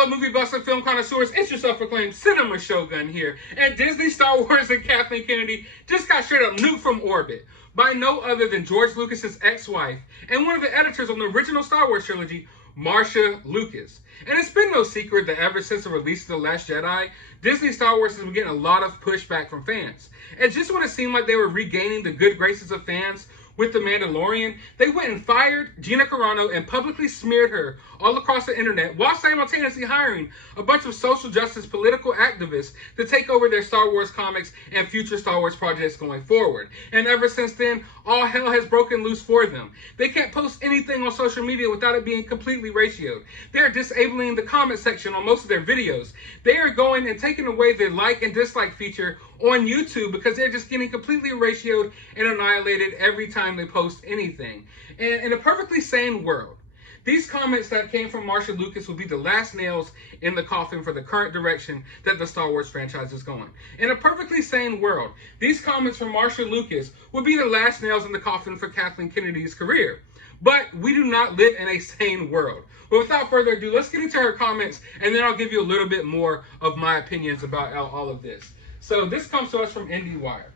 fellow movie buffs and film connoisseurs, it's your self-proclaimed cinema shogun here. And Disney, Star Wars, and Kathleen Kennedy just got straight up nuked from orbit by no other than George Lucas's ex-wife and one of the editors on the original Star Wars trilogy, Marcia Lucas. And it's been no secret that ever since the release of The Last Jedi, Disney Star Wars has been getting a lot of pushback from fans. And just when it seemed like they were regaining the good graces of fans with The Mandalorian, they went and fired Gina Carano and publicly smeared her all across the internet while simultaneously hiring a bunch of social justice political activists to take over their Star Wars comics and future Star Wars projects going forward. And ever since then, all hell has broken loose for them. They can't post anything on social media without it being completely ratioed. They're disabling the comment section on most of their videos. They are going and taking away the like and dislike feature on YouTube because they're just getting completely ratioed and annihilated every time they post anything. And in a perfectly sane world, these comments that came from Marcia Lucas will be the last nails in the coffin for the current direction that the Star Wars franchise is going. In a perfectly sane world, these comments from Marcia Lucas will be the last nails in the coffin for Kathleen Kennedy's career. But we do not live in a sane world. But without further ado, let's get into her comments, and then I'll give you a little bit more of my opinions about all of this. So this comes to us from IndieWire.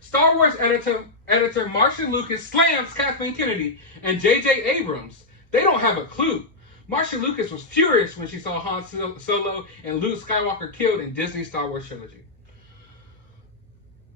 Star Wars editor Marcia Lucas slams Kathleen Kennedy and J.J. Abrams. They don't have a clue. Marcia Lucas was furious when she saw Han Solo and Luke Skywalker killed in Disney's Star Wars trilogy.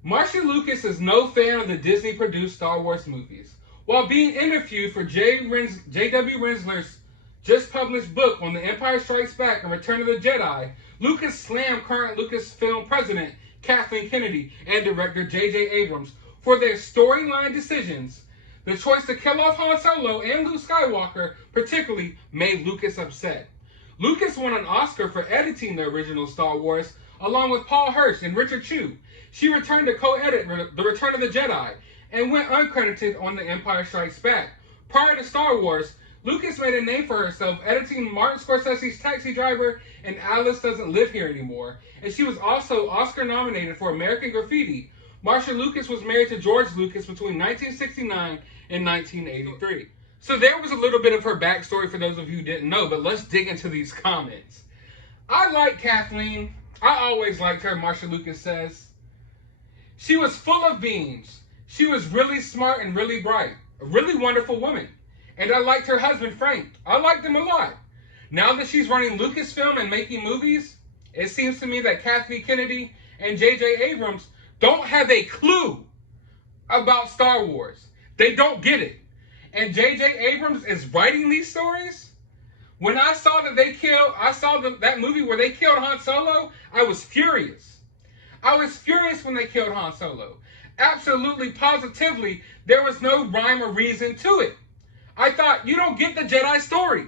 Marcia Lucas is no fan of the Disney-produced Star Wars movies. While being interviewed for J.W. Rinsler's just published book on The Empire Strikes Back and Return of the Jedi, Lucas slammed current Lucasfilm president Kathleen Kennedy and director J.J. Abrams for their storyline decisions. The choice to kill off Han Solo and Luke Skywalker particularly made Lucas upset. Lucas won an Oscar for editing the original Star Wars along with Paul Hirsch and Richard Chew. She returned to co-edit The Return of the Jedi and went uncredited on The Empire Strikes Back. Prior to Star Wars, Lucas made a name for herself editing Martin Scorsese's Taxi Driver and Alice Doesn't Live Here Anymore, and she was also Oscar nominated for American Graffiti. Marcia Lucas was married to George Lucas between 1969 and 1983. So there was a little bit of her backstory for those of you who didn't know, but let's dig into these comments. I like Kathleen. I always liked her, Marcia Lucas says. She was full of beans. She was really smart and really bright. A really wonderful woman. And I liked her husband, Frank. I liked him a lot. Now that she's running Lucasfilm and making movies, it seems to me that Kathleen Kennedy and J.J. Abrams don't have a clue about Star Wars. They don't get it. And J.J. Abrams is writing these stories. When I saw that that movie where they killed Han Solo, I was furious. I was furious when they killed Han Solo. Absolutely, positively, there was no rhyme or reason to it. I thought, you don't get the Jedi story.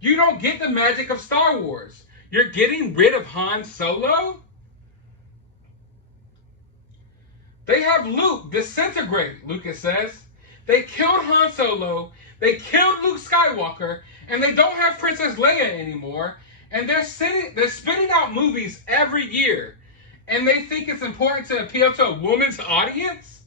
You don't get the magic of Star Wars. You're getting rid of Han Solo? They have Luke disintegrate, Lucas says. They killed Han Solo, they killed Luke Skywalker, and they don't have Princess Leia anymore, and they're spitting out movies every year, and they think it's important to appeal to a woman's audience?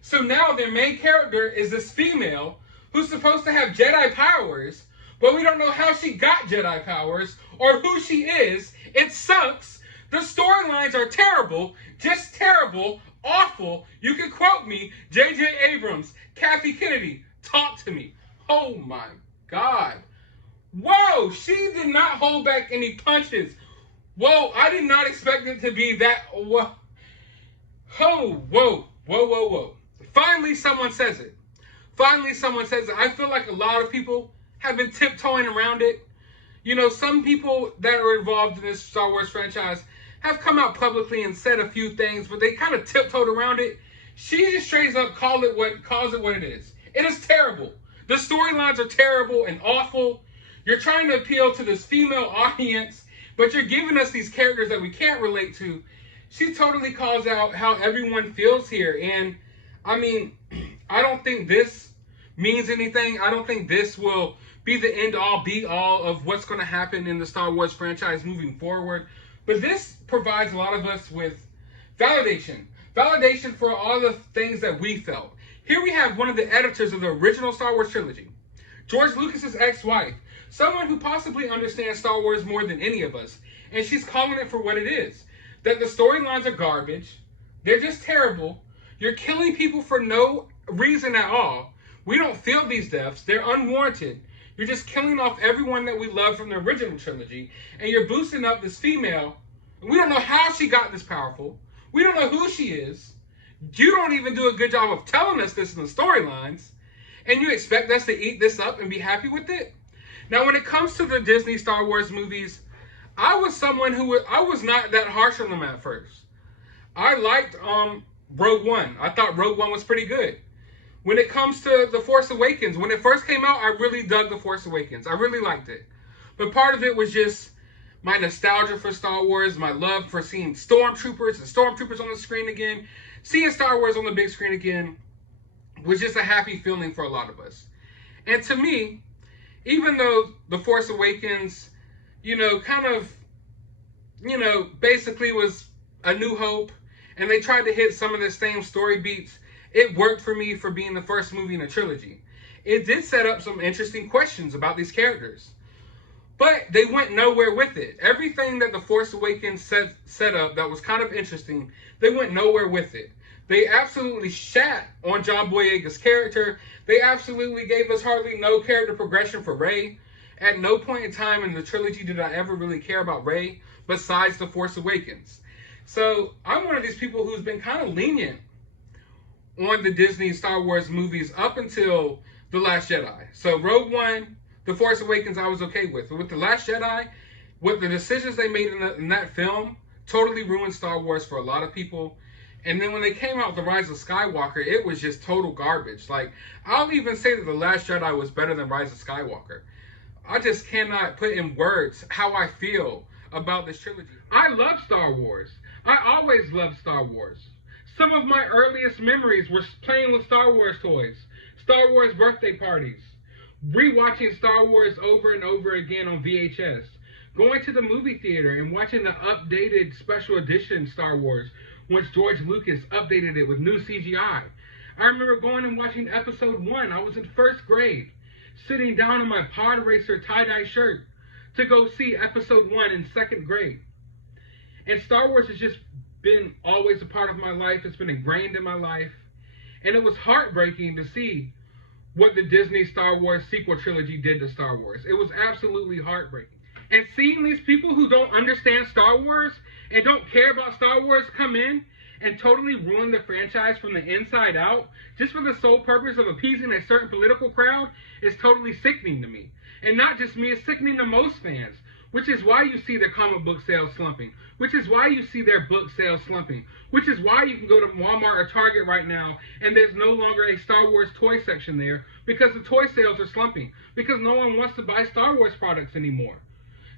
So now their main character is this female who's supposed to have Jedi powers, but we don't know how she got Jedi powers or who she is. It sucks. The storylines are terrible, just terrible, awful. You can quote me, J.J. Abrams, Kathy Kennedy, talk to me. Oh my God. Whoa, she did not hold back any punches. Whoa, I did not expect it to be that. Whoa. Oh, whoa. Finally, someone says it. Finally, someone says it. I feel like a lot of people have been tiptoeing around it. You know, some people that are involved in this Star Wars franchise have come out publicly and said a few things, but they kind of tiptoed around it. She just straight up calls it what it is. It is terrible. The storylines are terrible and awful. You're trying to appeal to this female audience, but you're giving us these characters that we can't relate to. She totally calls out how everyone feels here. And, I mean, I don't think this means anything. I don't think this will be the end-all, be-all of what's going to happen in the Star Wars franchise moving forward. But this provides a lot of us with validation. Validation for all the things that we felt. Here we have one of the editors of the original Star Wars trilogy, George Lucas's ex-wife, someone who possibly understands Star Wars more than any of us, and she's calling it for what it is. That the storylines are garbage, they're just terrible, you're killing people for no reason at all, we don't feel these deaths, they're unwarranted, you're just killing off everyone that we love from the original trilogy, and you're boosting up this female, and we don't know how she got this powerful, we don't know who she is, you don't even do a good job of telling us this in the storylines, and you expect us to eat this up and be happy with it? Now, when it comes to the Disney Star Wars movies, I was someone I was not that harsh on them at first. I liked Rogue One. I thought Rogue One was pretty good. When it comes to The Force Awakens, when it first came out, I really dug The Force Awakens. I really liked it. But part of it was just my nostalgia for Star Wars, my love for seeing stormtroopers on the screen again. Seeing Star Wars on the big screen again was just a happy feeling for a lot of us. And to me, even though The Force Awakens, basically was A New Hope, and they tried to hit some of the same story beats, it worked for me for being the first movie in a trilogy. It did set up some interesting questions about these characters, but they went nowhere with it. Everything that The Force Awakens set up that was kind of interesting, they went nowhere with it. They absolutely shat on John Boyega's character. They absolutely gave us hardly no character progression for Rey. At no point in time in the trilogy did I ever really care about Rey besides The Force Awakens. So I'm one of these people who's been kind of lenient on the Disney Star Wars movies up until The Last Jedi. So Rogue One, The Force Awakens, I was okay with. But with The Last Jedi, what the decisions they made in that film totally ruined Star Wars for a lot of people. And then when they came out with The Rise of Skywalker, it was just total garbage. Like, I'll even say that The Last Jedi was better than Rise of Skywalker. I just cannot put in words how I feel about this trilogy. I love Star Wars. I always loved Star Wars. Some of my earliest memories were playing with Star Wars toys, Star Wars birthday parties, rewatching Star Wars over and over again on VHS, going to the movie theater and watching the updated special edition Star Wars once George Lucas updated it with new CGI. I remember going and watching Episode 1. I was in first grade, sitting down in my Pod Racer tie-dye shirt to go see Episode 1 in second grade. And Star Wars has just been always a part of my life. It's been ingrained in my life. And it was heartbreaking to see what the Disney Star Wars sequel trilogy did to Star Wars. It was absolutely heartbreaking. And seeing these people who don't understand Star Wars and don't care about Star Wars come in and totally ruin the franchise from the inside out just for the sole purpose of appeasing a certain political crowd is totally sickening to me. And not just me, it's sickening to most fans, which is why you see their comic book sales slumping, which is why you see their book sales slumping, which is why you can go to Walmart or Target right now and there's no longer a Star Wars toy section there because the toy sales are slumping, because no one wants to buy Star Wars products anymore.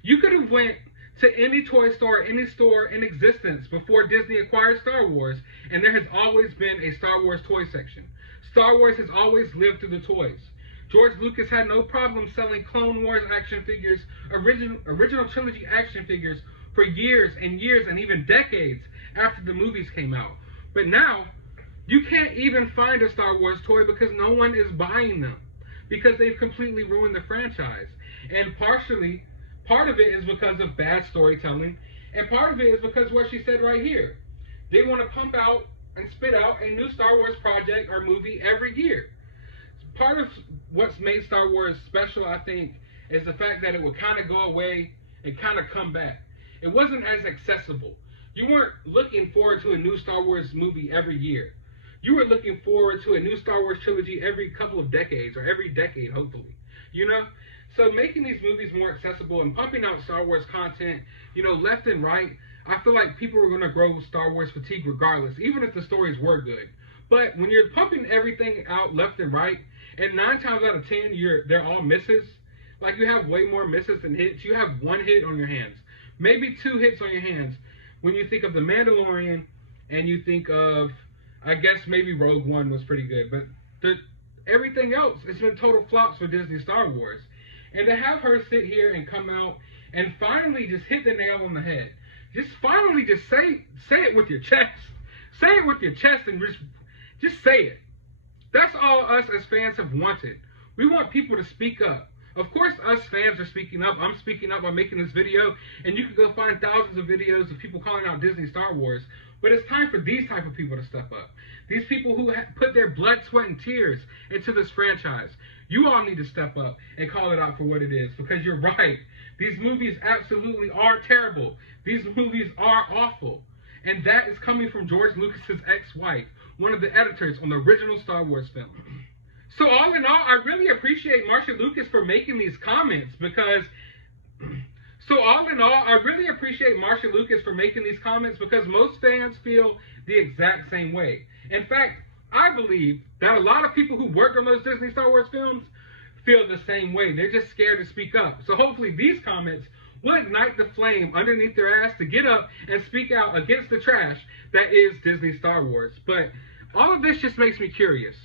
You could have went to any toy store, any store in existence before Disney acquired Star Wars, and there has always been a Star Wars toy section. Star Wars has always lived through the toys. George Lucas had no problem selling Clone Wars action figures, original trilogy action figures for years and years and even decades after the movies came out. But now, you can't even find a Star Wars toy because no one is buying them, because they've completely ruined the franchise. And part of it is because of bad storytelling, and part of it is because of what she said right here. They want to pump out and spit out a new Star Wars project or movie every year. Part of what's made Star Wars special, I think, is the fact that it would kind of go away and kind of come back. It wasn't as accessible. You weren't looking forward to a new Star Wars movie every year. You were looking forward to a new Star Wars trilogy every couple of decades, or every decade, hopefully. So making these movies more accessible and pumping out Star Wars content, left and right, I feel like people are going to grow Star Wars fatigue regardless, even if the stories were good. But when you're pumping everything out left and right, and 9 times out of 10, they're all misses. Like, you have way more misses than hits. You have 1 hit on your hands. Maybe 2 hits on your hands when you think of The Mandalorian and you think of, I guess maybe Rogue One was pretty good. But everything else, it's been total flops for Disney Star Wars. And to have her sit here and come out and finally just hit the nail on the head. Just finally just say it with your chest. Say it with your chest and just say it. That's all us as fans have wanted. We want people to speak up. Of course, us fans are speaking up. I'm speaking up by making this video, and you can go find thousands of videos of people calling out Disney Star Wars. But it's time for these type of people to step up. These people who put their blood, sweat, and tears into this franchise. You all need to step up and call it out for what it is, because you're right. These movies absolutely are terrible. These movies are awful. And that is coming from George Lucas's ex-wife, one of the editors on the original Star Wars film. So all in all, I really appreciate Marcia Lucas for making these comments because most fans feel the exact same way. In fact, I believe that a lot of people who worked on those Disney Star Wars films feel the same way. They're just scared to speak up. So hopefully these comments will ignite the flame underneath their ass to get up and speak out against the trash that is Disney Star Wars. But all of this just makes me curious.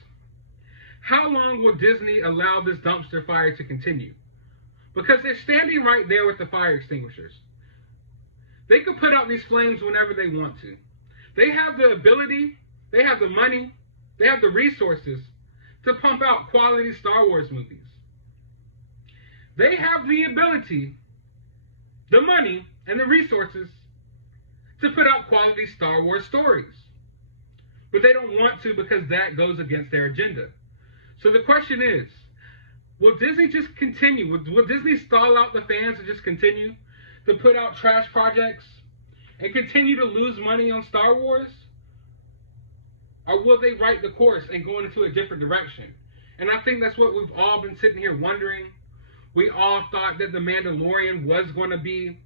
How long will Disney allow this dumpster fire to continue? Because they're standing right there with the fire extinguishers. They could put out these flames whenever they want to. They have the ability, they have the money, they have the resources to pump out quality Star Wars movies. They have the ability, the money, and the resources to put out quality Star Wars stories. But they don't want to because that goes against their agenda. So the question is, will Disney just continue? Will Disney stall out the fans and just continue to put out trash projects and continue to lose money on Star Wars? Or will they right the course and go into a different direction? And I think that's what we've all been sitting here wondering. We all thought that The Mandalorian was going to be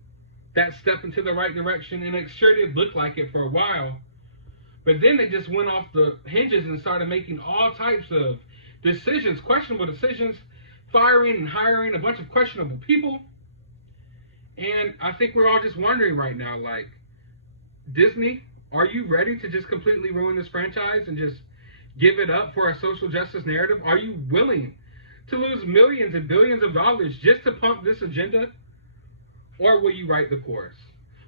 that step into the right direction, and it sure did look like it for a while. But then they just went off the hinges and started making all types of decisions, questionable decisions, firing and hiring a bunch of questionable people. And I think we're all just wondering right now, like, Disney, are you ready to just completely ruin this franchise and just give it up for a social justice narrative? Are you willing to lose millions and billions of dollars just to pump this agenda? Or will you right the course?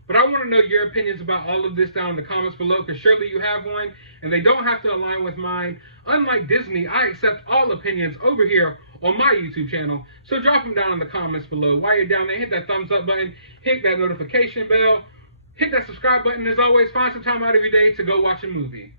But I want to know your opinions about all of this down in the comments below, because surely you have one, and they don't have to align with mine. Unlike Disney, I accept all opinions over here on my YouTube channel, so drop them down in the comments below. While you're down there, hit that thumbs up button, hit that notification bell, hit that subscribe button. As always, find some time out of your day to go watch a movie.